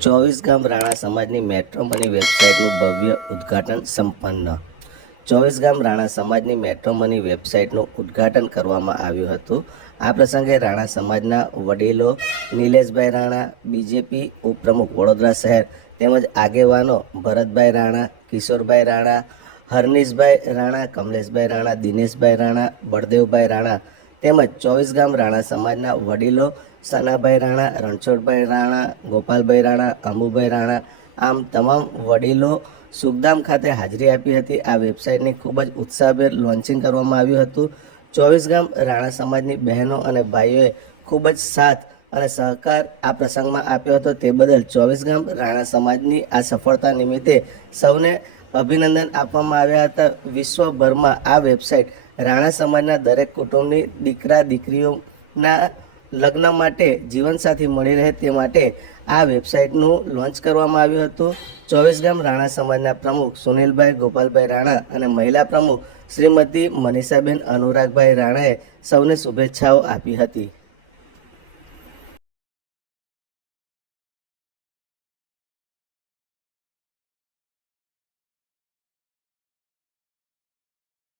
24 ગામ રાણા સમાજની મેટ્રોમની વેબસાઇટનું ભવ્ય ઉદ્ઘાટન સંપન્ન। 24 ગામ રાણા સમાજની મેટ્રોમની વેબસાઇટનું ઉદ્ઘાટન કરવામાં આવ્યું હતું। આ પ્રસંગે રાણા સમાજના વડીલો નિલેશભાઈ રાણા, બીજેપી ઉપપ્રમુખ વડોદરા શહેર તેમજ આગેવાનો ભરતભાઈ રાણા, કિશોરભાઈ રાણા, હરનીશભાઈ રાણા, કમલેશભાઈ રાણા, દિનેશભાઈ રાણા, બળદેવભાઈ રાણા તેમજ 24 ગામ રાણા સમાજના વડીલો સનાભાઈ રાણા, રણછોડભાઈ રાણા, ગોપાલભાઈ રાણા, અંબુભાઈ રાણા આમ તમામ વડીલો સુખધામ ખાતે હાજરી આપી હતી। આ વેબસાઇટની ખૂબ જ ઉત્સાહભેર લોન્ચિંગ કરવામાં આવ્યું હતું। 24 ગામ રાણા સમાજની બહેનો અને ભાઈઓએ ખૂબ જ સાથ અને સહકાર આ પ્રસંગમાં આપ્યો હતો। તે બદલ 24 ગામ રાણા સમાજની આ સફળતા નિમિત્તે સૌને અભિનંદન આપવામાં આવ્યા હતા। વિશ્વભરમાં આ વેબસાઇટ રાણા સમાજના દરેક કુટુંબની દીકરા દીકરીઓના લગ્ન માટે જીવનસાથી મળી રહે તે માટે આ વેબસાઇટનું લોન્ચ કરવામાં આવ્યું હતું। 24 ગામ રાણા સમાજના પ્રમુખ સુનિલભાઈ ગોપાલભાઈ રાણા અને મહિલા પ્રમુખ શ્રીમતી મનીષાબેન અનુરાગભાઈ રાણાએ સૌને શુભેચ્છાઓ આપી હતી।